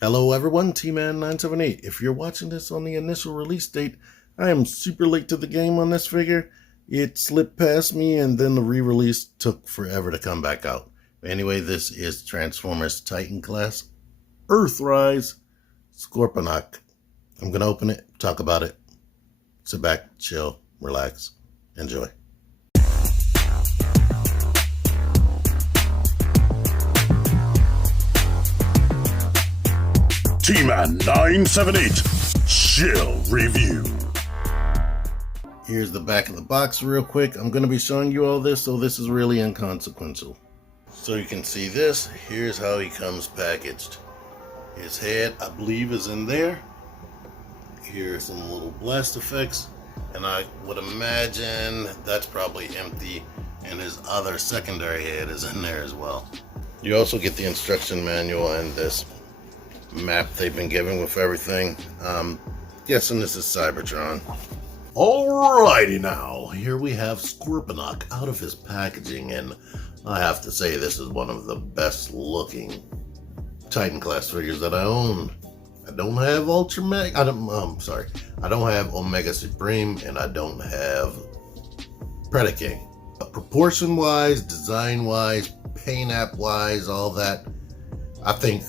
Hello everyone, T-Man978. If you're watching this on the initial release date, I am super late to the game on this figure. It slipped past me and then the re-release took forever to come back out. Anyway, this is Transformers Titan Class Earthrise Scorponok. I'm going to open it, talk about it. Sit back, chill, relax, enjoy. T-Man978 Chill Review. Here's the back of the box real quick. I'm going to be showing you all this, so this is really inconsequential. So you can see this. Here's how he comes packaged. His head, I believe, is in there. Here's some little blast effects. And I would imagine that's probably empty. And his other secondary head is in there as well. You also get the instruction manual and this map they've been giving with everything. Guessing this is Cybertron. Alrighty now, here we have Scorponok out of his packaging, and I have to say this is one of the best looking Titan class figures that I own. I don't have I don't have Omega Supreme, and I don't have Predaking. Proportion wise, design wise, paint app wise, all that, I think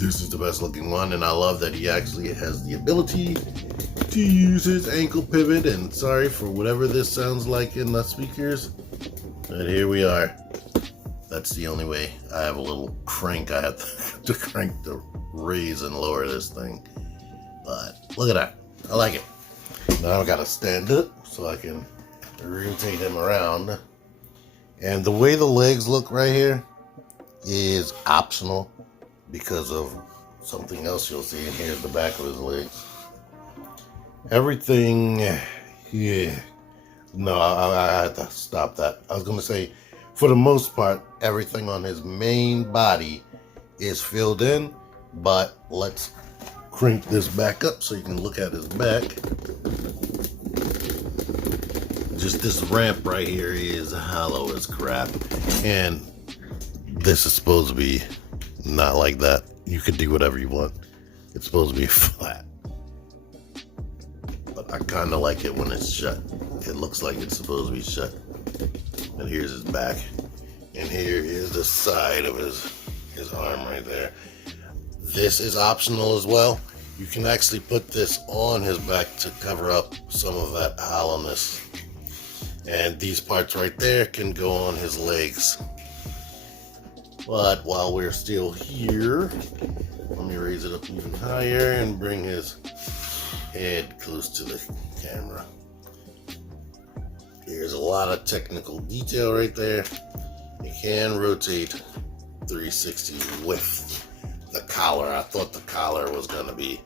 this is the best looking one, and I love that he actually has the ability to use his ankle pivot, and sorry for whatever this sounds like in the speakers, but here we are. That's the only way. I have a little crank I have to crank to raise and lower this thing, but look at that. I like it. Now I gotta stand it so I can rotate him around, and the way the legs look right here is optional because of something else you'll see. And here's the back of his legs. Everything, yeah. No, I had to stop that. I was going to say, for the most part, everything on his main body is filled in, but let's crank this back up so you can look at his back. Just this ramp right here is hollow as crap, and this is supposed to be not like that. You can do whatever you want. It's supposed to be flat, but I kind of like it when it's shut. It looks like it's supposed to be shut. And here's his back, and here is the side of his arm right there. This is optional as well. You can actually put this on his back to cover up some of that hollowness, and these parts right there can go on his legs. But while we're still here, let me raise it up even higher and bring his head close to the camera. There's a lot of technical detail right there. You can rotate 360 with the collar. I thought the collar was going to be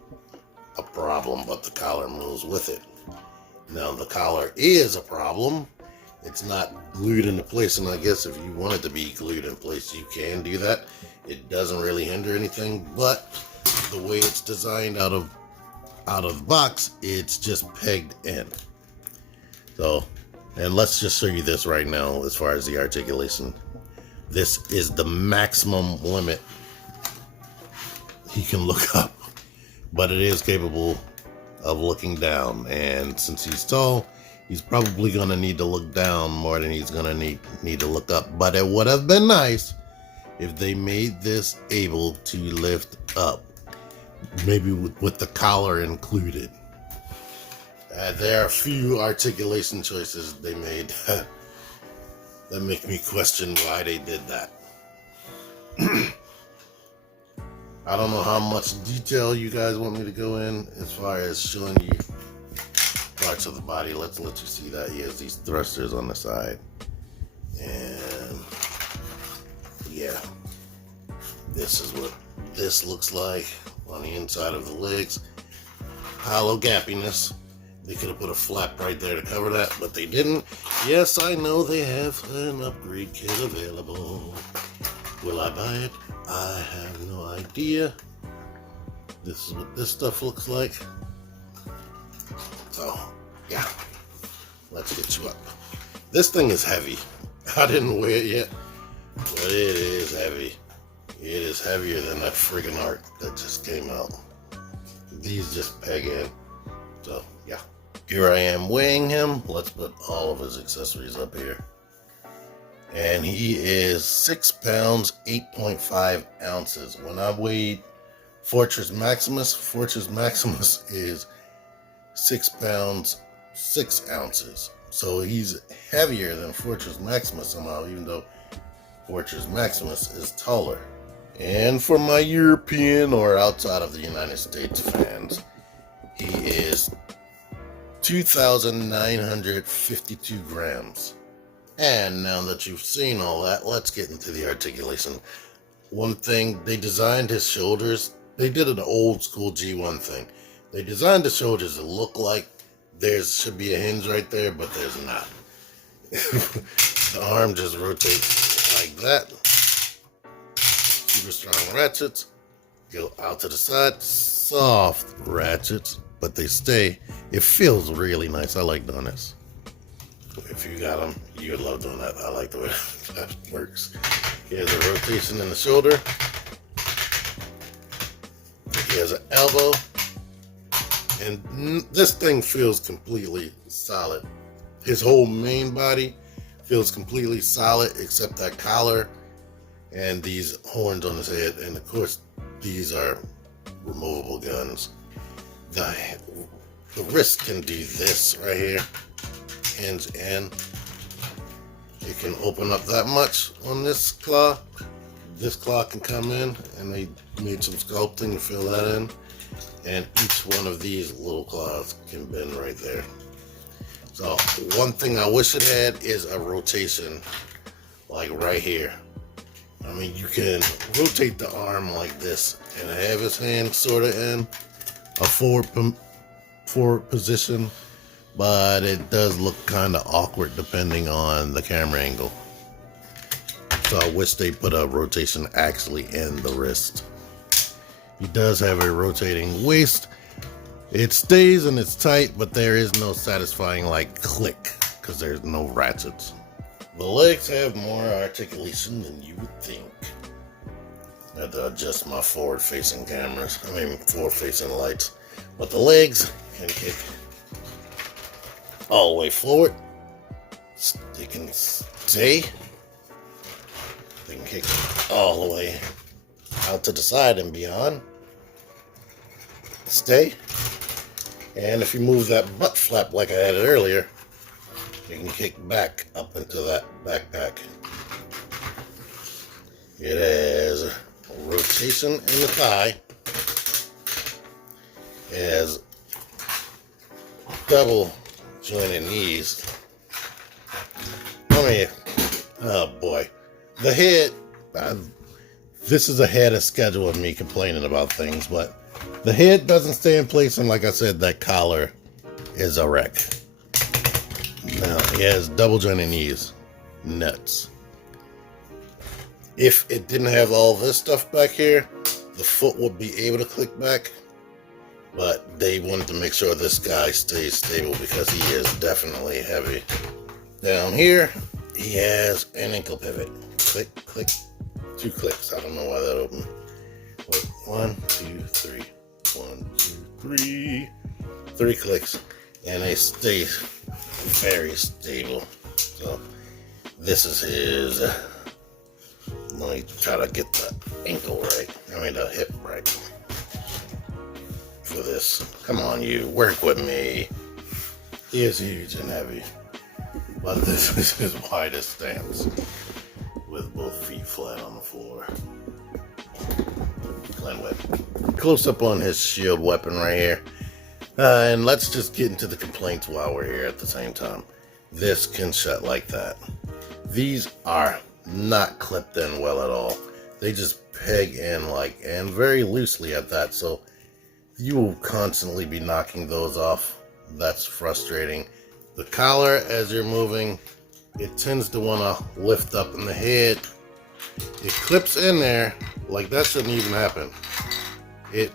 a problem, but the collar moves with it. Now the collar is a problem. It's not glued into place, and I guess if you want it to be glued in place, you can do that. It doesn't really hinder anything, but the way it's designed out of the box, it's just pegged in. So, and let's just show you this right now as far as the articulation. This is the maximum limit he can look up, but it is capable of looking down, and since he's tall, he's probably going to need to look down more than he's going to need to look up. But it would have been nice if they made this able to lift up, maybe with the collar included. There are a few articulation choices they made that make me question why they did that. I don't know how much detail you guys want me to go in as far as showing you parts of the body. Let's let you see that he has these thrusters on the side, and yeah, this is what this looks like on the inside of the legs. Hollow gappiness. They could have put a flap right there to cover that, but they didn't. Yes, I know they have an upgrade kit available. Will I buy it? I have no idea. This is what this stuff looks like. So, yeah, let's get you up. This thing is heavy. I didn't weigh it yet, but it is heavy. It is heavier than that friggin' Ark that just came out. These just peg in. So, yeah. Here I am weighing him. Let's put all of his accessories up here. And he is 6 pounds, 8.5 ounces. When I weighed Fortress Maximus is 6 pounds, 6 ounces. So he's heavier than Fortress Maximus somehow, even though Fortress Maximus is taller. And for my European or outside of the United States fans, he is 2,952 grams. And now that you've seen all that, let's get into the articulation. One thing, they designed his shoulders. They did an old school G1 thing. They designed the shoulders to look like there should be a hinge right there, but there's not. The arm just rotates like that. Super strong ratchets. Go out to the side. Soft ratchets, but they stay. It feels really nice. I like doing this. If you got them, you would love doing that. I like the way that works. He has a rotation in the shoulder. He has an elbow. And this thing feels completely solid. His whole main body feels completely solid except that collar and these horns on his head. And of course, these are removable guns. The wrist can do this right here. Hinge in. It can open up that much on this claw. This claw can come in, and they made some sculpting to fill that in. And each one of these little claws can bend right there. So one thing I wish it had is a rotation like right here. I mean, you can rotate the arm like this and have his hand sort of in a forward position, but it does look kind of awkward depending on the camera angle. So I wish they put a rotation actually in the wrist. He does have a rotating waist. It stays and it's tight, but there is no satisfying like click because there's no ratchets. The legs have more articulation than you would think. I had to adjust my forward-facing forward-facing lights. But the legs can kick all the way forward. They can stay. They can kick all the way out to the side and beyond. Stay. And if you move that butt flap like I had it earlier, you can kick back up into that backpack. It has a rotation in the thigh. It has double jointed knees. Oh boy. The head, this is ahead of schedule of me complaining about things, but the head doesn't stay in place, and like I said, that collar is a wreck. Now, he has double jointed knees. Nuts. If it didn't have all this stuff back here, the foot would be able to click back, but they wanted to make sure this guy stays stable because he is definitely heavy. Down here, he has an ankle pivot. Click, click, 2 clicks. I don't know why that opened. Wait, 1, 2, 3. 1, 2, 3. 3 clicks. And they stay very stable. So, this is his. Let me try to get the ankle right. The hip right. For this. Come on, you. Work with me. He is huge and heavy. But this is his widest stance. With both feet flat on the floor. Close up on his shield weapon right here. And let's just get into the complaints while we're here at the same time. This can shut like that. These are not clipped in well at all. They just peg in and very loosely at that. So you will constantly be knocking those off. That's frustrating. The collar, as you're moving, it tends to want to lift up in the head. It clips in there like that shouldn't even happen. It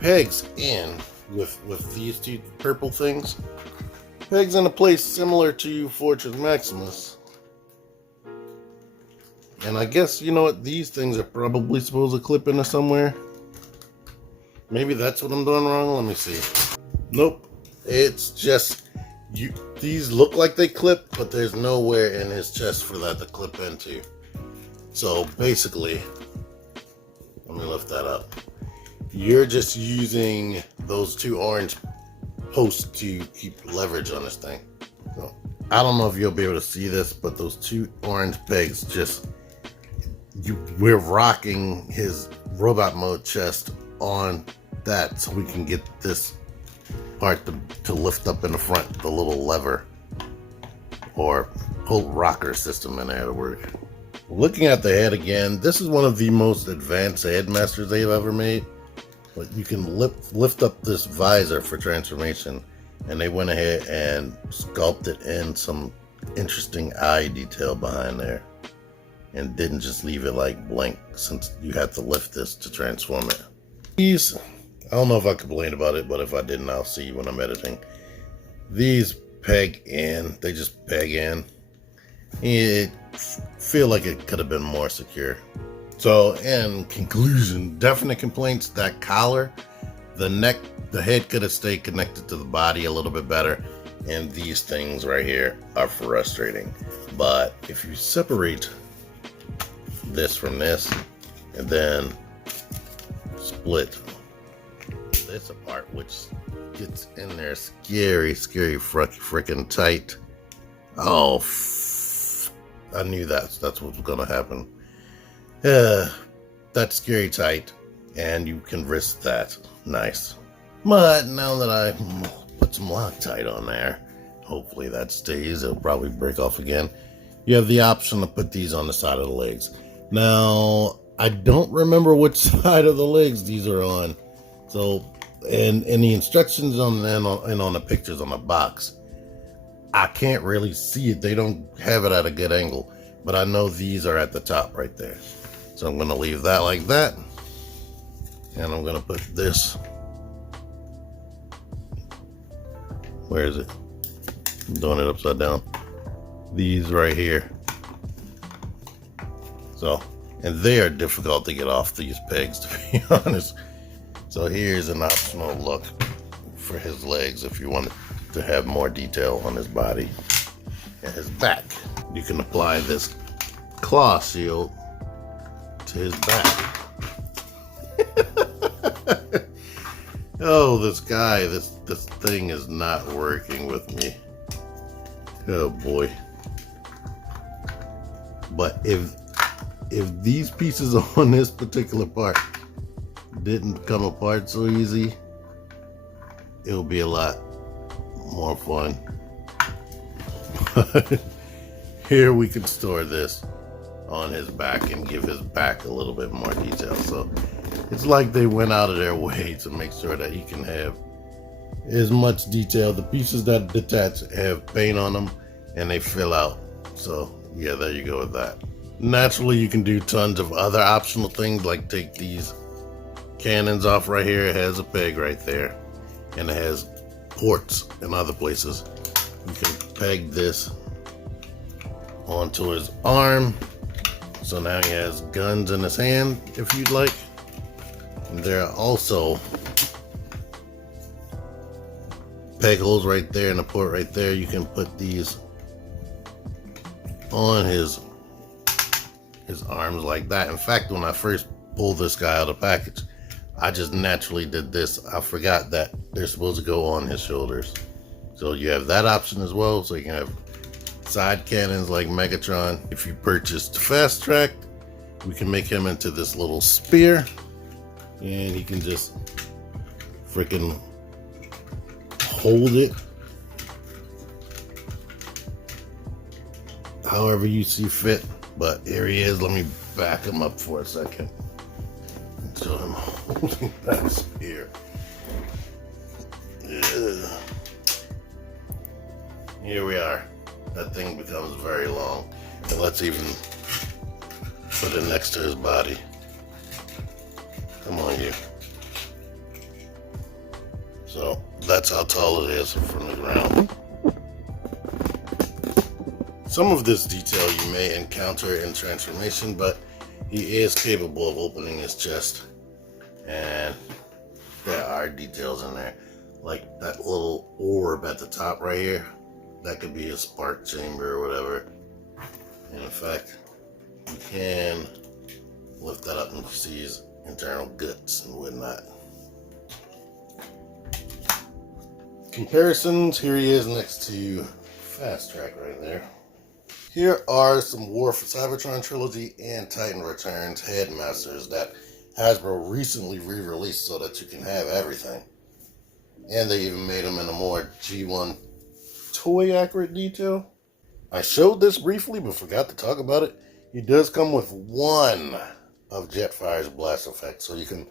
pegs in with these 2 purple things. Pegs in a place similar to Fortress Maximus. And I guess, you know what, these things are probably supposed to clip into somewhere. Maybe that's what I'm doing wrong. Let me see. Nope. It's just, these look like they clip, but there's nowhere in his chest for that to clip into. So basically, let me lift that up. You're just using those two orange posts to keep leverage on this thing. So I don't know if you'll be able to see this, but those two orange pegs just, we're rocking his robot mode chest on that so we can get this part to lift up in the front, the little lever or pull rocker system in there to work. Looking at the head again, this is one of the most advanced Headmasters they've ever made. But you can lift up this visor for transformation, and they went ahead and sculpted in some interesting eye detail behind there and didn't just leave it like blank, since you have to lift this to transform it. These, I don't know if I complained about it, but if I didn't, I'll see when I'm editing. These peg in, they just peg in. It feel like it could have been more secure. So in conclusion, definite complaints, that collar, the neck, the head could have stayed connected to the body a little bit better, and these things right here are frustrating. But if you separate this from this and then split this apart, which gets in there scary freaking tight. Oh, I knew that's what was gonna happen. That's scary tight, and you can wrist that. Nice. But now that I put some Loctite on there, hopefully that stays. It'll probably break off again. You have the option to put these on the side of the legs. Now, I don't remember which side of the legs these are on. So, and the instructions on and on the pictures on the box, I can't really see it. They don't have it at a good angle, but I know these are at the top right there. So I'm going to leave that like that. And I'm going to put this. Where is it? I'm doing it upside down. These right here. So, and they are difficult to get off these pegs, to be honest. So here's an optional look for his legs if you want to have more detail on his body and his back. You can apply this claw shield to his back. Oh, this guy, this thing is not working with me. Oh boy. But if these pieces on this particular part didn't come apart so easy, it'll be a lot more fun. Here we can store this on his back and give his back a little bit more detail. So it's like they went out of their way to make sure that he can have as much detail. The pieces that detach have paint on them and they fill out. So yeah, there you go with that. Naturally, you can do tons of other optional things, like take these cannons off right here. It has a peg right there, and it has ports in other places. You can peg this onto his arm, so now he has guns in his hand if you'd like. And there are also peg holes right there and a port right there. You can put these on his arms like that. In fact, when I first pulled this guy out of the package, I just naturally did this. I forgot that they're supposed to go on his shoulders. So you have that option as well. So you can have side cannons like Megatron. If you purchased Fasttrack, we can make him into this little spear, and he can just freaking hold it however you see fit. But here he is. Let me back him up for a second. So I'm holding that spear. Yeah. Here we are. That thing becomes very long. And let's even put it next to his body. Come on, you. So that's how tall it is from the ground. Some of this detail you may encounter in transformation, but he is capable of opening his chest. And there are details in there, like that little orb at the top right here. That could be a spark chamber or whatever. And in fact, you can lift that up and see his internal guts and whatnot. Comparisons, here he is next to Fasttrack right there. Here are some War for Cybertron Trilogy and Titan Returns Headmasters that Hasbro recently re-released so that you can have everything. And they even made them in a more G1 toy accurate detail. I showed this briefly but forgot to talk about it. He does come with one of Jetfire's blast effects, so you can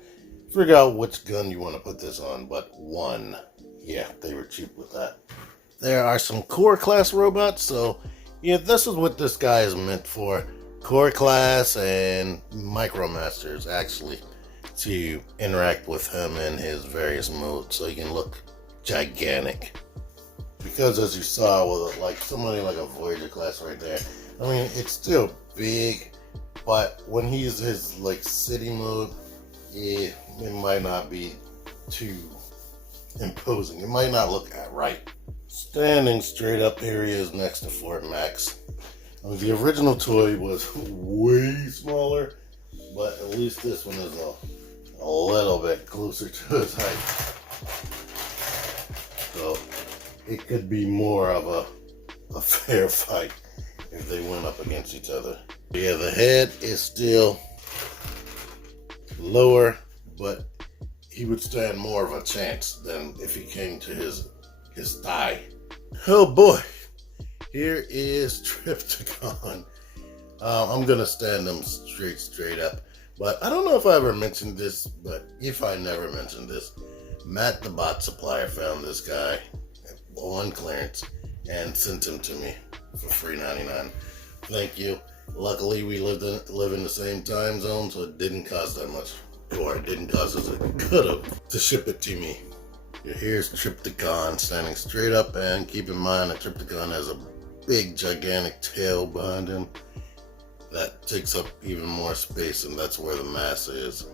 figure out which gun you want to put this on, but one. Yeah, they were cheap with that. There are some core class robots, so yeah, this is what this guy is meant for. Core class and Micromasters, actually, to interact with him in his various modes, so he can look gigantic. Because as you saw with like somebody like a Voyager class right there, I mean, it's still big, but when he's his like city mode, it might not be too imposing. It might not look right. Standing straight up, here he is next to Fort Max. The original toy was way smaller, but at least this one is a little bit closer to his height. So it could be more of a fair fight if they went up against each other. Yeah, the head is still lower, but he would stand more of a chance than if he came to his thigh. Oh boy, here is Trypticon. I'm gonna stand them straight up, but I don't know if I ever mentioned this, but if I never mentioned this, Matt the bot supplier found this guy on clearance and sent him to me for free $99. Thank you. Luckily we live in the same time zone, so it didn't cost that much, or it didn't cost as it could have to ship it to me. Here's Trypticon standing straight up, and keep in mind that Trypticon has a big gigantic tail behind him that takes up even more space, and that's where the mass is.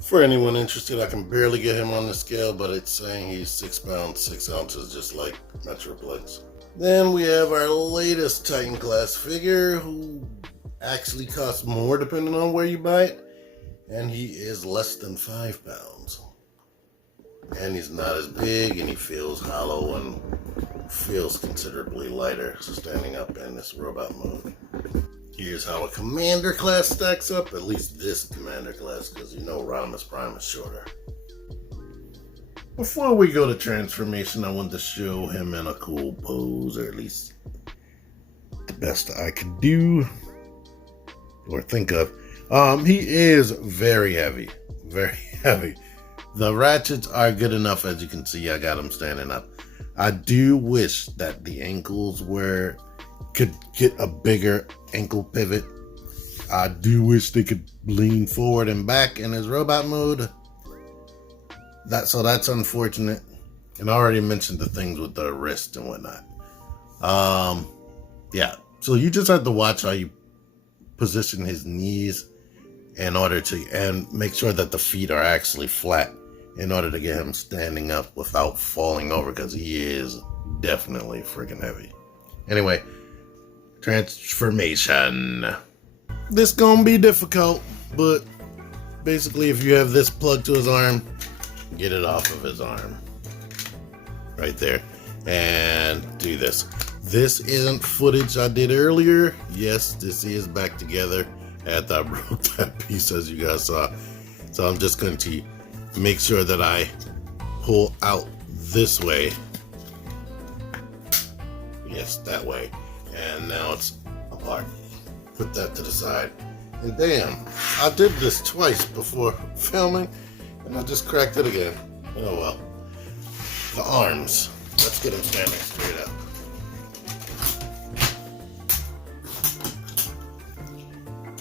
For anyone interested, I can barely get him on the scale, but it's saying he's 6 pounds 6 ounces, just like Metroplex. Then we have our latest Titan class figure, who actually costs more depending on where you buy it, and he is less than 5 pounds. And he's not as big, and he feels hollow and feels considerably lighter standing up in this robot mode. Here's how a commander class stacks up, at least this commander class, because you know Rodimus Prime is shorter. Before we go to transformation, I wanted to show him in a cool pose, or at least the best I could do or think of. He is very heavy, very heavy. The ratchets are good enough, as you can see. I got him standing up. I do wish that the ankles could get a bigger ankle pivot. I do wish they could lean forward and back in his robot mode. So that's unfortunate. And I already mentioned the things with the wrist and whatnot. Yeah. So you just have to watch how you position his knees in order to, and make sure that the feet are actually flat in order to get him standing up without falling over, because he is definitely freaking heavy. Anyway, transformation. This gonna be difficult, but basically if you have this plugged to his arm, get it off of his arm. Right there. And do this. This isn't footage I did earlier. Yes, this is back together after I broke that piece, as you guys saw. So I'm just going to make sure that I pull out this way. Yes, that way. And now it's apart. Put that to the side. And damn, I did this twice before filming, and I just cracked it again. Oh well. The arms. Let's get them standing straight up.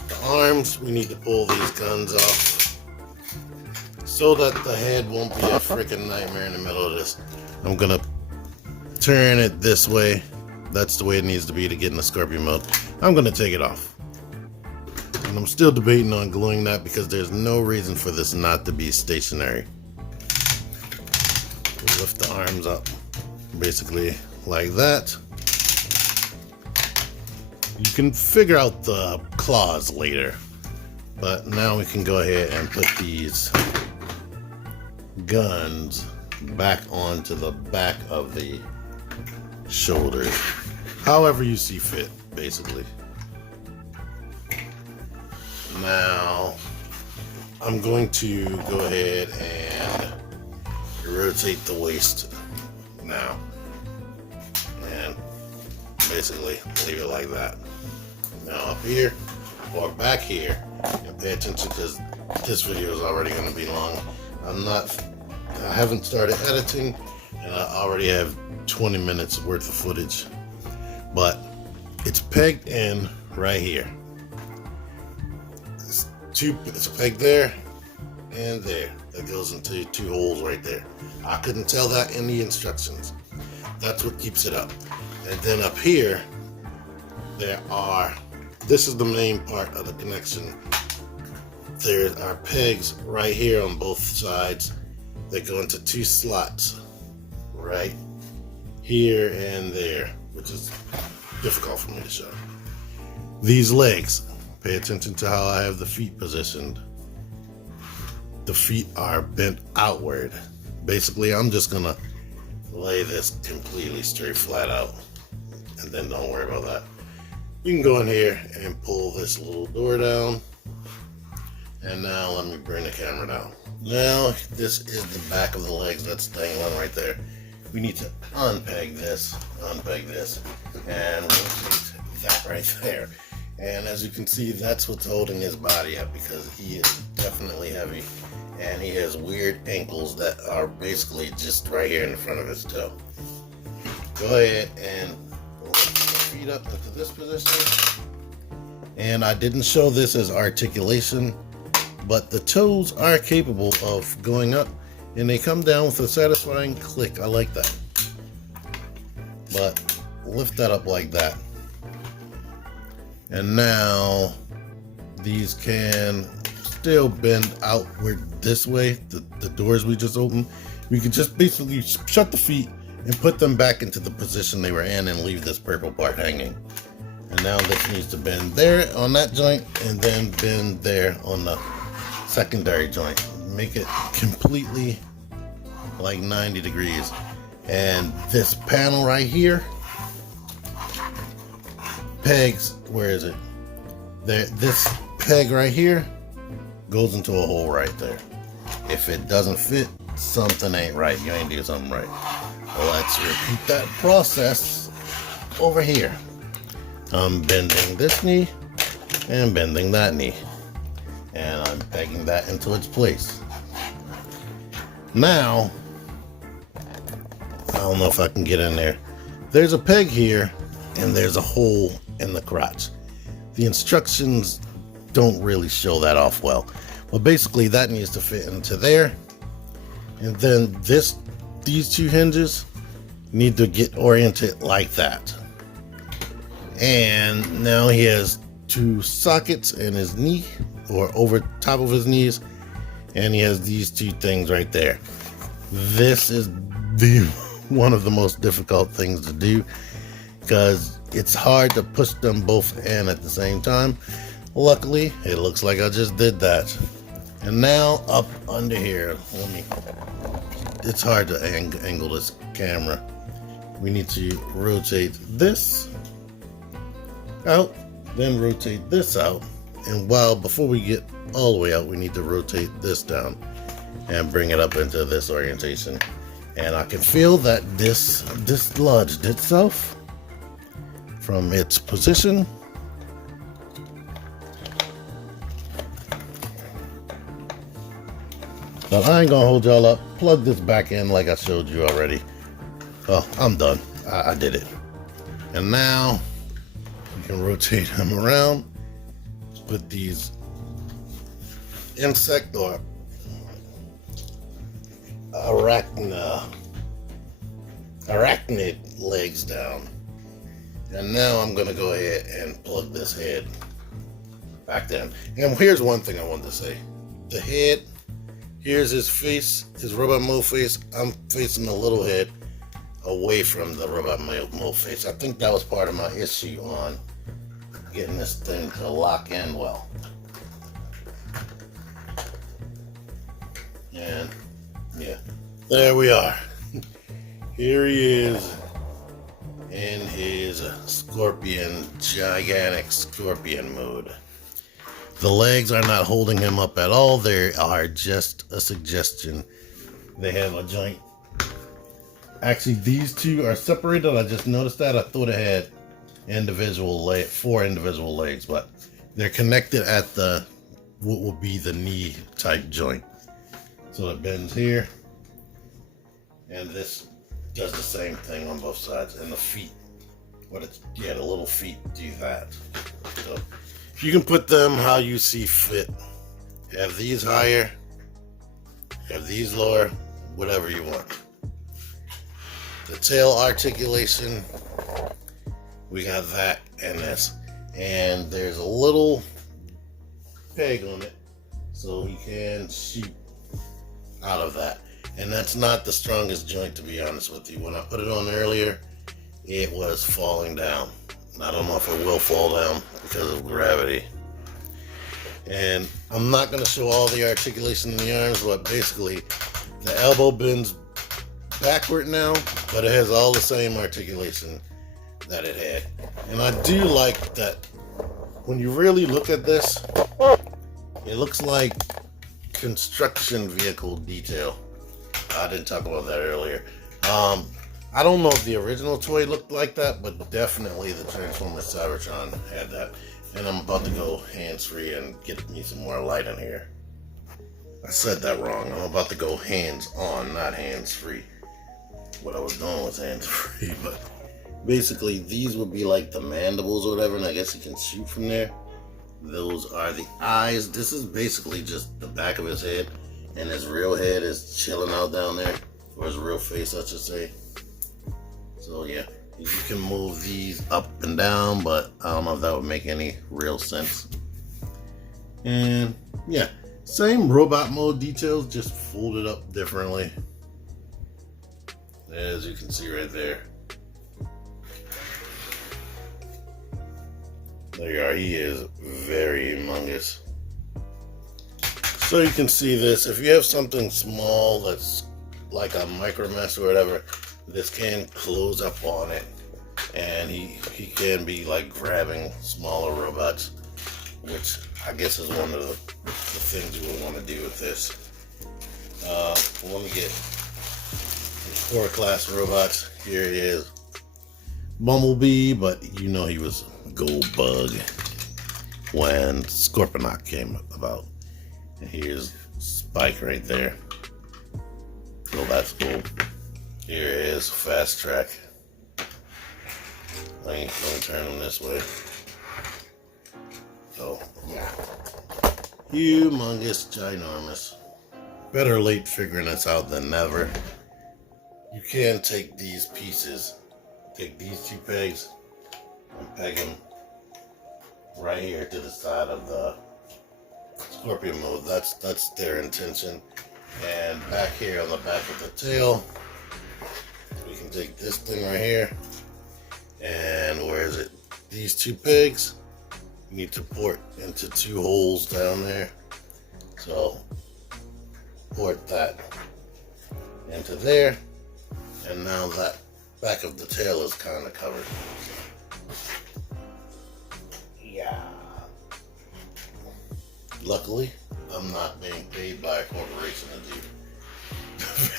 The arms, we need to pull these guns off so that the head won't be a freaking nightmare in the middle of this. I'm gonna turn it this way That's the way it needs to be to get in the Scorpion mode. I'm going to take it off. And I'm still debating on gluing that because there's no reason for this not to be stationary. Lift the arms up basically like that. You can figure out the claws later, but now we can go ahead and put these guns back onto the back of the shoulders, however you see fit, basically. Now I'm going to go ahead and rotate the waist now and basically leave it like that. Now up here or back here, and pay attention because this video is already going to be long. I haven't started editing and I already have 20 minutes worth of footage, but it's pegged in right here. It's pegged there and there. That goes into 2 holes right there. I couldn't tell that in the instructions. That's what keeps it up. And then up here, this is the main part of the connection. There are pegs right here on both sides that go into 2 slots right here and there, which is difficult for me to show. These legs, pay attention to how I have the feet positioned. The feet are bent outward. Basically, I'm just gonna lay this completely straight flat out, and then don't worry about that. You can go in here and pull this little door down, and now let me bring the camera down. Now this is the back of the legs that's dangling right there. We need to unpeg this, and rotate that right there. And as you can see, that's what's holding his body up because he is definitely heavy. And he has weird ankles that are basically just right here in the front of his toe. Go ahead and lift the feet up into this position. And I didn't show this as articulation, but the toes are capable of going up and they come down with a satisfying click. I like that. But lift that up like that. And now these can still bend outward this way. The doors we just opened, we could just basically shut the feet and put them back into the position they were in and leave this purple part hanging. And now this needs to bend there on that joint and then bend there on the secondary joint. Make it completely like 90 degrees. And this panel right here pegs, where is it? There, this peg right here goes into a hole right there. If it doesn't fit, something ain't right. You ain't doing something right. Let's repeat that process over here. I'm bending this knee and bending that knee. And I'm pegging that into its place. Now, I don't know if I can get in there. There's a peg here and there's a hole in the crotch. The instructions don't really show that off well. But basically that needs to fit into there. And then these 2 hinges need to get oriented like that. And now he has 2 sockets in his knee or over top of his knees. And he has these 2 things right there. This is one of the most difficult things to do because it's hard to push them both in at the same time. Luckily, it looks like I just did that. And now up under here, it's hard to angle this camera. We need to rotate this out, then rotate this out. And before we get all the way out, we need to rotate this down and bring it up into this orientation. And I can feel that this dislodged itself from its position. But I ain't gonna hold y'all up. Plug this back in like I showed you already. Oh, I'm done. I did it. And now you can rotate him around. Put these insect or arachnid legs down. And now I'm gonna go ahead and plug this head back in. And here's one thing I wanted to say. The head, here's his face, his robot mode face. I'm facing the little head away from the robot mode face. I think that was part of my issue on getting this thing to lock in well. And yeah, there we are. Here he is in his gigantic scorpion mode. The legs are not holding him up at all. They are just a suggestion. They have a joint. Actually, these two are separated. I just noticed that. I thought it had four individual legs, but they're connected at the what will be the knee type joint. So it bends here, and this does the same thing on both sides. And the feet, the little feet do that. So you can put them how you see fit. You have these higher, you have these lower, whatever you want. The tail articulation, we got that and this. And there's a little peg on it, so he can shoot out of that. And that's not the strongest joint, to be honest with you. When I put it on earlier, it was falling down. I don't know if it will fall down because of gravity. And I'm not going to show all the articulation in the arms, but basically the elbow bends backward now, but it has all the same articulation that it had. And I do like that when you really look at this, it looks like construction vehicle detail. I didn't talk about that earlier. I don't know if the original toy looked like that, but definitely the Transformers Cybertron had that. And I'm about to go hands-free and get me some more light in here. I said that wrong. I'm about to go hands-on, not hands-free. What I was doing was hands-free, but basically these would be like the mandibles or whatever, and I guess he can shoot from there. Those are the eyes. This is basically just the back of his head, and his real head is chilling out down there, or his real face, I should say. So yeah, you can move these up and down, but I don't know if that would make any real sense. And yeah, same robot mode details, just folded up differently, as you can see right there. There you are. He is very humongous. So you can see this. If you have something small that's like a Micromaster or whatever, this can close up on it, and he can be like grabbing smaller robots, which I guess is one of the things you would want to do with this. Let me get the core class robots. Here it is. Bumblebee, but you know he was Gold Bug when Scorponok came about. And here's Spike right there. So that's cool. Here is Fasttrack. Let me turn him this way. So yeah, humongous, ginormous. Better late figuring this out than never. You can take these pieces, take these two pegs, and peg them right here to the side of the Scorpion mode. That's their intention. And back here on the back of the tail, we can take this thing right here, and where is it? These two pegs, you need to port into two holes down there. So port that into there, and now that back of the tail is kind of covered. Yeah. Luckily, I'm not being paid by a corporation to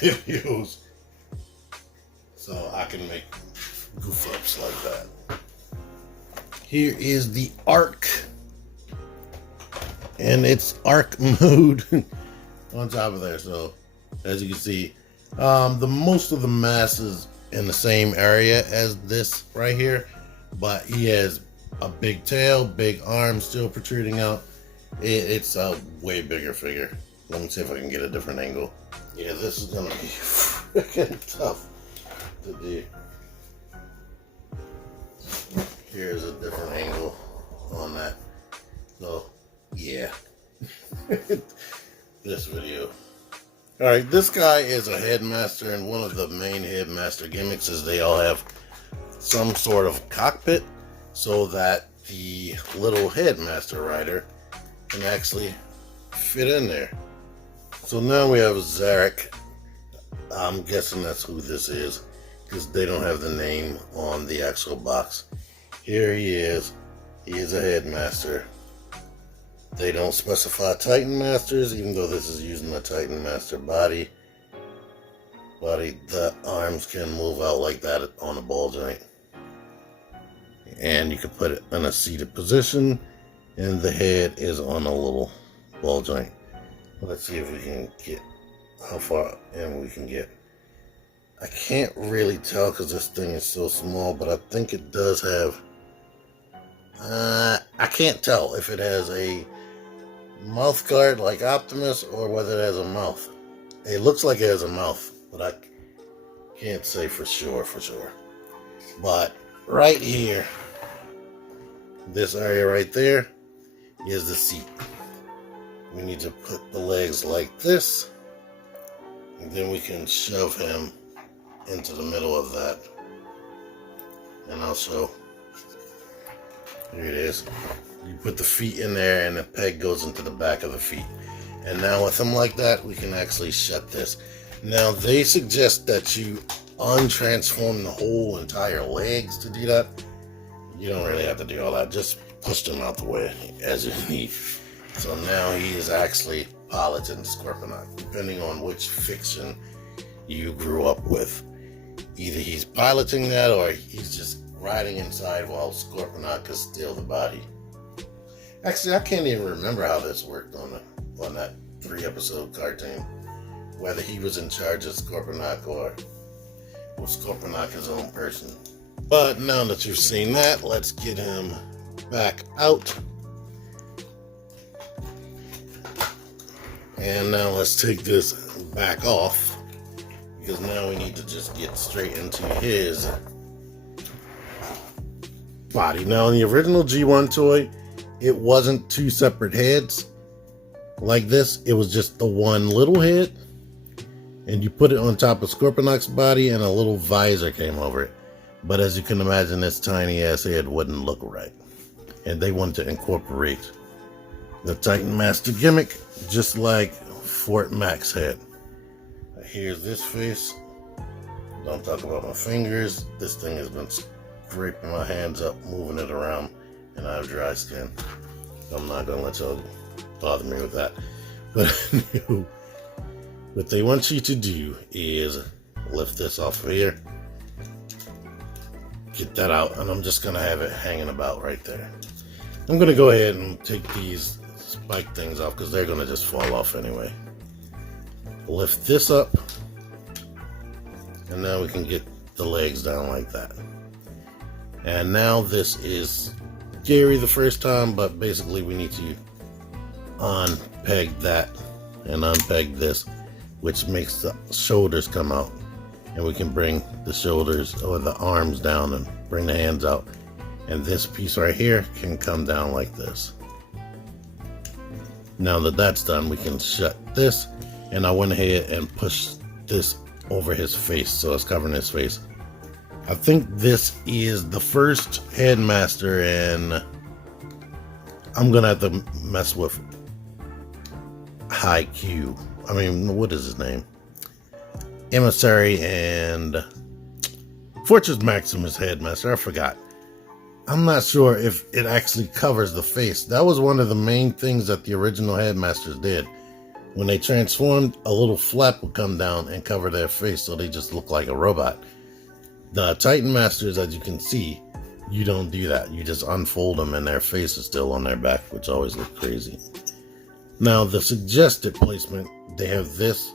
do videos, so I can make goof ups like that. Here is the Ark, and it's Ark mode on top of there. So as you can see, the most of the mass is in the same area as this right here, but he has a big tail, big arms still protruding out. It's a way bigger figure. Let me see if I can get a different angle. Yeah, this is gonna be freaking tough to do. Here's a different angle on that. So, yeah. This video. Alright, this guy is a headmaster, and one of the main headmaster gimmicks is they all have some sort of cockpit so that the little headmaster rider can actually fit in there. So now we have Zarak. I'm guessing that's who this is because they don't have the name on the actual box. Here he is. He is a headmaster. They don't specify Titan Masters, even though this is using a Titan Master body. The arms can move out like that on a ball joint. And you can put it in a seated position, and the head is on a little ball joint. Let's see if we can get how far in we can get. I can't really tell because this thing is so small, but I think it does have... I can't tell if it has a mouth guard like Optimus or whether it has a mouth. It looks like it has a mouth, but I can't say for sure. But right here, this area right there is the seat. We need to put the legs like this, and then we can shove him into the middle of that. And I'll show. Here it is. You put the feet in there and the peg goes into the back of the feet. And now with them like that, we can actually shut this. Now they suggest that you untransform the whole entire legs to do that. You don't really have to do all that. Just push them out the way as you need. So now he is actually piloting Scorponok, depending on which fiction you grew up with. Either he's piloting that or he's just riding inside while Scorponok is still the body. Actually, I can't even remember how this worked on that 3-episode cartoon. Whether he was in charge of Scorponok or was Scorponok his own person. But now that you've seen that, let's get him back out. And now let's take this back off, because now we need to just get straight into his body. Now in the original G1 toy, it wasn't two separate heads like this. It was just the one little head, and you put it on top of Scorponok's body and a little visor came over it. But as you can imagine, this tiny ass head wouldn't look right, and they wanted to incorporate the Titan Master gimmick just like Fort Max had. Here's this face. Don't talk about my fingers. This thing has been scraping my hands up, moving it around, and I have dry skin. I'm not gonna let y'all bother me with that. But what they want you to do is lift this off of here, get that out, and I'm just gonna have it hanging about right there. I'm gonna go ahead and take these spike things off because they're gonna just fall off anyway. Lift this up, and now we can get the legs down like that. And now this is scary the first time, but basically we need to unpeg that and unpeg this, which makes the shoulders come out, and we can bring the shoulders or the arms down and bring the hands out, and this piece right here can come down like this. Now that that's done, we can shut this, and I went ahead and pushed this over his face so it's covering his face. I think this is the first headmaster, and I'm gonna have to mess with High Q. I mean, what is his name? Emissary and Fortress Maximus Headmaster. I forgot. I'm not sure if it actually covers the face. That was one of the main things that the original headmasters did. When they transformed, a little flap would come down and cover their face so they just look like a robot. The Titan Masters, as you can see, you don't do that. You just unfold them and their face is still on their back, which always looks crazy. Now, the suggested placement, they have this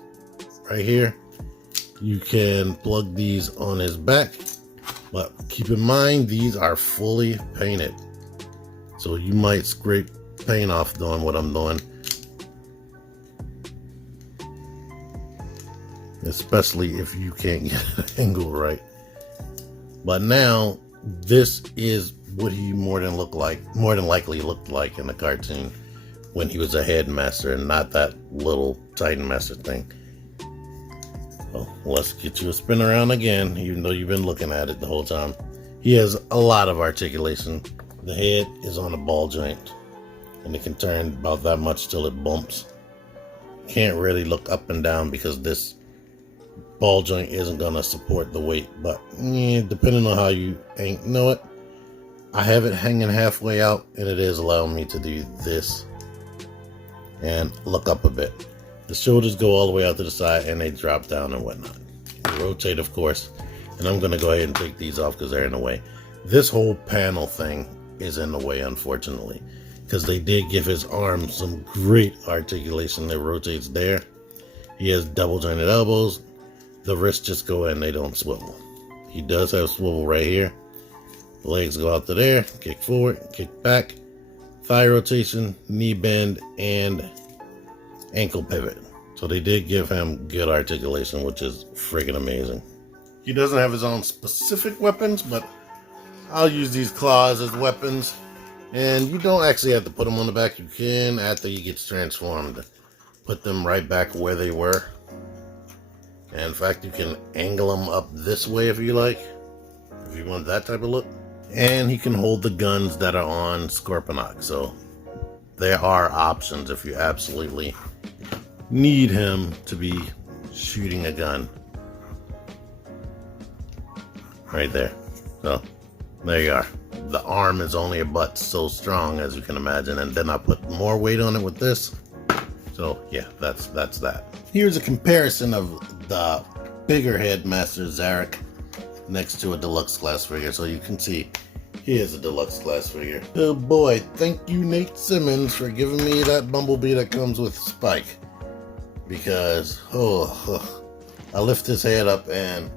right here. You can plug these on his back, but keep in mind, these are fully painted. So you might scrape paint off doing what I'm doing. Especially if you can't get an angle right. But now This is what he more than likely looked like in the cartoon when he was a headmaster and not that little Titan Master thing. Well, let's get you a spin around again, even though you've been looking at it the whole time. He has a lot of articulation. The head is on a ball joint, and it can turn about that much till it bumps. Can't really look up and down because this ball joint isn't going to support the weight, but depending on how you know it, I have it hanging halfway out, and it is allowing me to do this and look up a bit. The shoulders go all the way out to the side, and they drop down and whatnot. You rotate, of course, and I'm going to go ahead and take these off because they're in the way. This whole panel thing is in the way, unfortunately, because they did give his arm some great articulation that rotates there. He has double jointed elbows. The wrists just go in, they don't swivel. He does have swivel right here. The legs go out to there, kick forward, kick back, thigh rotation, knee bend, and ankle pivot. So they did give him good articulation, which is friggin' amazing. He doesn't have his own specific weapons, but I'll use these claws as weapons. And you don't actually have to put them on the back. You can, after he gets transformed, put them right back where they were. And in fact, you can angle them up this way if you like, if you want that type of look. And he can hold the guns that are on Scorponok. So there are options if you absolutely need him to be shooting a gun. Right there. So there you are. The arm is only about so strong, as you can imagine, and then I put more weight on it with this. So yeah, that's that. Here's a comparison of the bigger Headmaster Zarak next to a Deluxe Class figure, so you can see here's a Deluxe Class figure. Oh boy, thank you Nate Simmons for giving me that Bumblebee that comes with Spike, because I lift his head up and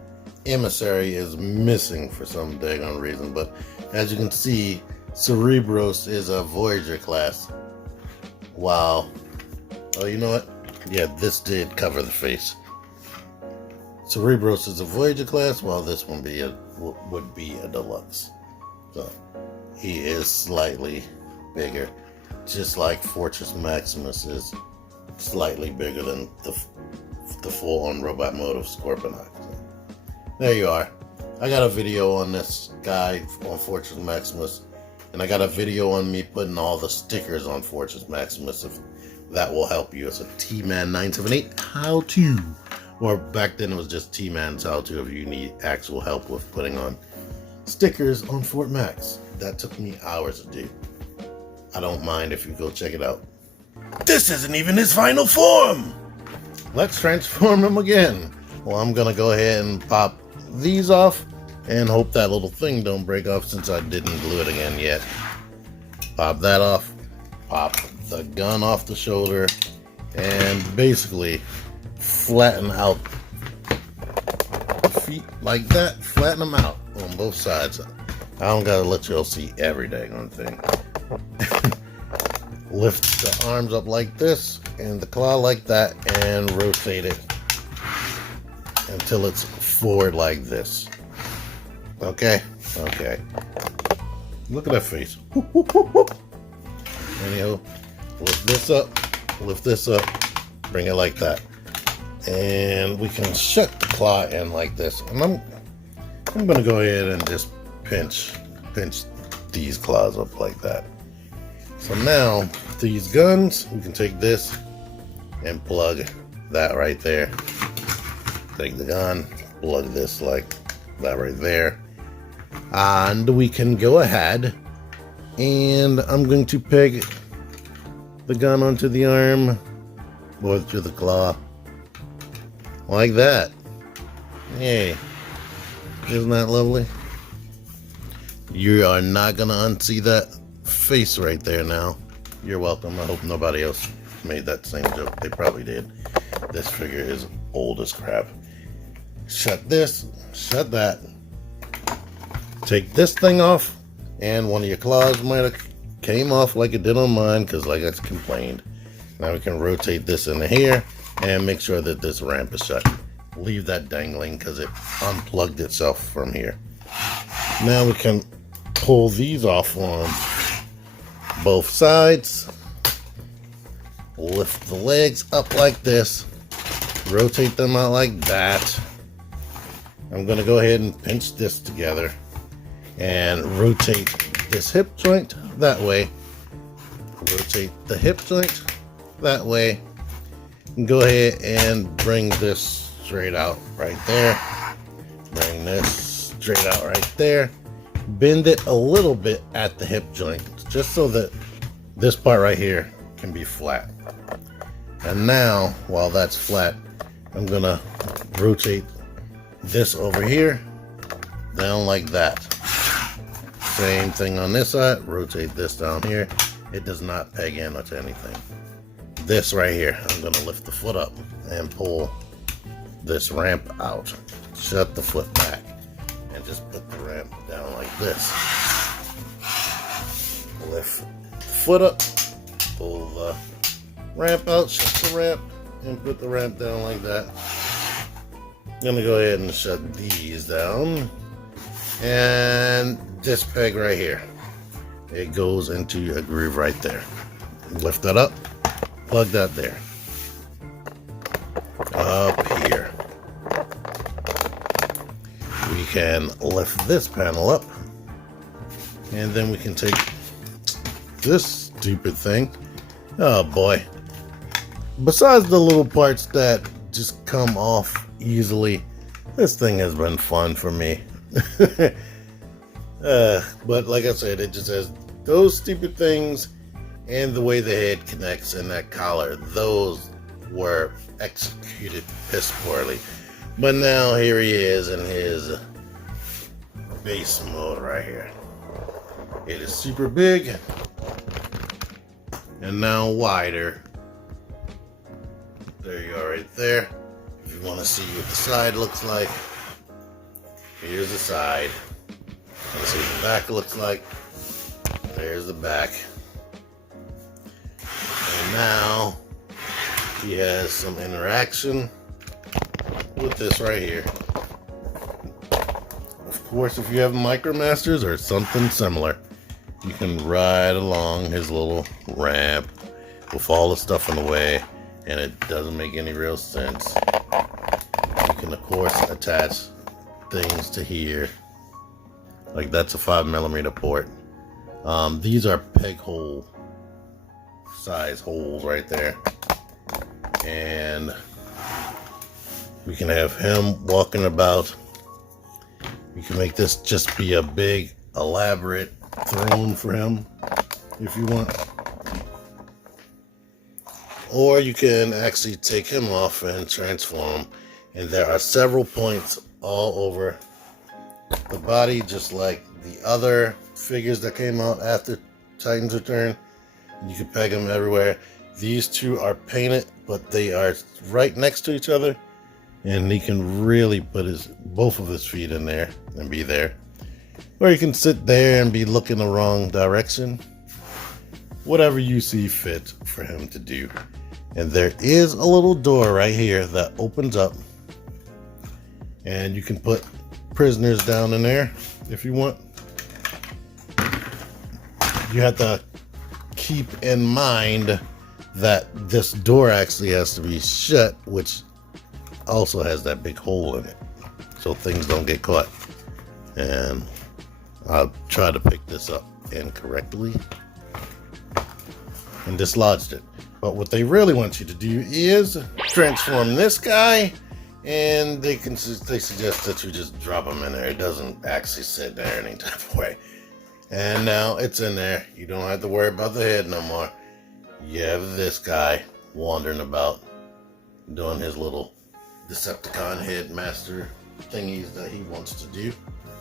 Emissary is missing for some daggone reason, but as you can see, Cerebros is a Voyager class. Wow. Oh, you know what? Yeah, this did cover the face. Cerebros is a Voyager class, while this one would be a Deluxe. So he is slightly bigger, just like Fortress Maximus is slightly bigger than the full-on robot mode of Scorponok. So, there you are. I got a video on this guy on Fortress Maximus, and I got a video on me putting all the stickers on Fortress Maximus, if that will help you. It's a T-Man 978 how-to, or back then it was just T-Man's how-to if you need actual help with putting on stickers on Fort Max. That took me hours to do. I don't mind if you go check it out. This isn't even his final form! Let's transform him again. Well, I'm gonna go ahead and pop these off and hope that little thing don't break off, since I didn't glue it again yet. Pop that off, pop the gun off the shoulder, and basically flatten out the feet like that. Flatten them out on both sides. I don't gotta let y'all see every daggone thing. Lift the arms up like this and the claw like that, and rotate it until it's forward like this. Okay? Okay. Look at that face. Anyhow, lift this up, bring it like that. And we can shut the claw in like this. And I'm gonna go ahead and just pinch these claws up like that. So now, these guns, we can take this and plug that right there. Take the gun, plug this like that right there. And we can go ahead, and I'm going to peg the gun onto the arm, or to the claw, like that. Hey, isn't that lovely? You are not gonna unsee that face right there now. You're welcome. I hope nobody else made that same joke. They probably did. This figure is old as crap. Shut this, shut that. Take this thing off, and one of your claws might have came off like it did on mine, because like I complained. Now we can rotate this into here and make sure that this ramp is shut. Leave that dangling because it unplugged itself from here. Now we can pull these off on both sides. Lift the legs up like this. Rotate them out like that. I'm going to go ahead and pinch this together and rotate this hip joint that way. Rotate the hip joint that way. And go ahead and bring this straight out right there. Bring this straight out right there. Bend it a little bit at the hip joint, just so that this part right here can be flat. And now, while that's flat, I'm gonna rotate this over here, down like that. Same thing on this side, rotate this down here. It does not peg in to anything. This right here, I'm gonna lift the foot up and pull this ramp out. Shut the foot back and just put the ramp down like this. Lift the foot up, pull the ramp out, shut the ramp, and put the ramp down like that. I'm gonna go ahead and shut these down. And this peg right here, it goes into a groove right there. Lift that up, plug that there. Up here. We can lift this panel up, and then we can take this stupid thing. Oh boy. Besides the little parts that just come off easily, this thing has been fun for me. But like I said, it just has those stupid things, and the way the head connects and that collar, those were executed piss poorly. But now here he is in his base mode right here. It is super big and now wider. There you are right there. If you want to see what the side looks like, here's the side. Want to see what the back looks like? There's the back. And now he has some interaction with this right here. Of course, if you have Micromasters or something similar, you can ride along his little ramp with all the stuff in the way, and it doesn't make any real sense. You can of course attach things to here, like that's a 5mm port. These are peg hole size holes right there, and we can have him walking about. You can make this just be a big elaborate throne for him if you want, or you can actually take him off and transform him. And there are several points all over the body, just like the other figures that came out after Titan's Return. You can peg them everywhere. These two are painted, but they are right next to each other, and he can really put both of his feet in there and be there. Or you can sit there and be looking the wrong direction. Whatever you see fit for him to do. And there is a little door right here that opens up, and you can put prisoners down in there if you want. You have to keep in mind that this door actually has to be shut, which also has that big hole in it, so things don't get caught. And I'll try to pick this up incorrectly and dislodged it. But what they really want you to do is transform this guy, and they suggest that you just drop him in there. It doesn't actually sit there any type of way. And now it's in there. You don't have to worry about the head no more. You have this guy wandering about, doing his little Decepticon Headmaster thingies that he wants to do.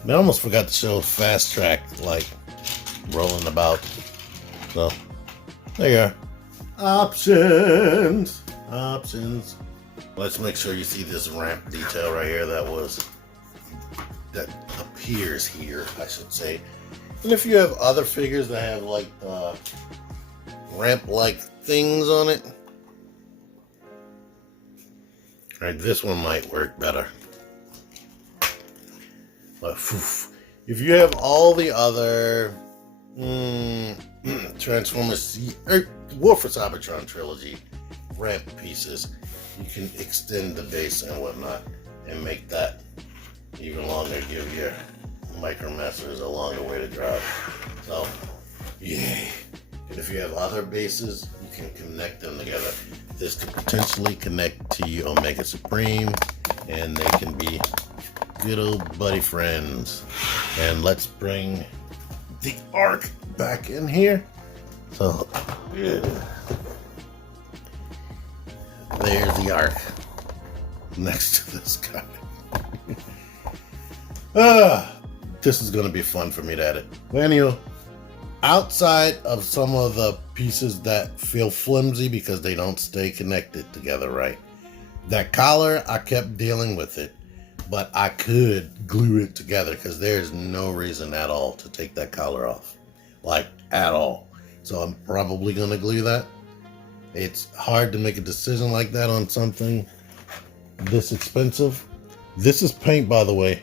I almost forgot to show Fasttrack, like, rolling about. So, there you are. Options. Let's make sure you see this ramp detail right here that appears here, I should say. And if you have other figures that have like ramp-like things on it, right, this one might work better. But If you have all the other Transformers War for Cybertron trilogy ramp pieces, you can extend the base and whatnot and make that even longer, give your Micromasters a longer way to drive. So, yay. And if you have other bases, you can connect them together. This could potentially connect to your Omega Supreme, and they can be good old buddy friends. And let's bring the Ark back in here. So, yeah. There's the Ark next to this guy. This is going to be fun for me to edit. But anyway, outside of some of the pieces that feel flimsy because they don't stay connected together right, that collar, I kept dealing with it, but I could glue it together because there's no reason at all to take that collar off, like at all. So I'm probably going to glue that. It's hard to make a decision like that on something this expensive. This is paint, by the way,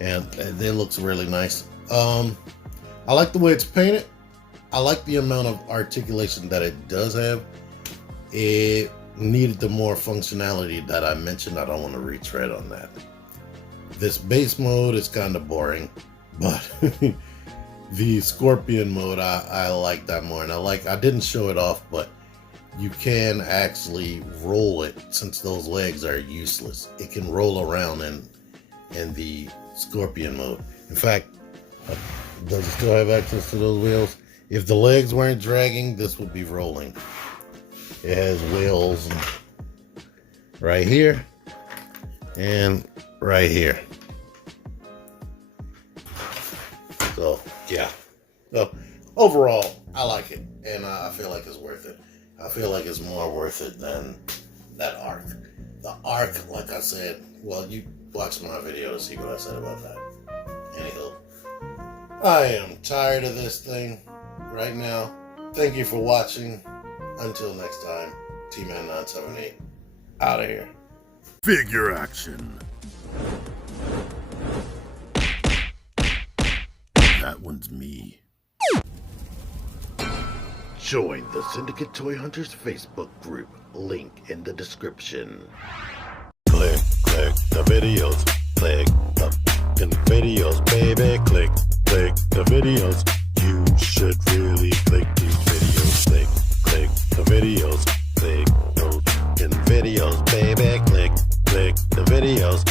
and it looks really nice. I like the way it's painted. I like the amount of articulation that it does have. It needed the more functionality that I mentioned. I don't want to retread on that. This base mode is kind of boring, but the Scorpion mode, I like that more. And I didn't show it off, but you can actually roll it since those legs are useless. It can roll around in the Scorpion mode. In fact, does it still have access to those wheels? If the legs weren't dragging, this would be rolling. It has wheels right here and right here. So, yeah. So, overall, I like it. And I feel like it's worth it. I feel like it's more worth it than that Ark. The Ark, like I said, well, you watch my video to see what I said about that. Anywho, I am tired of this thing right now. Thank you for watching. Until next time, T-Man978, out of here. Figure action. That one's me. Join the Syndicate Toy Hunters Facebook group. Link in the description. Click the videos. Click the videos, baby. Click the videos. You should really click these videos. Click the videos. Click those videos, baby. Click the videos.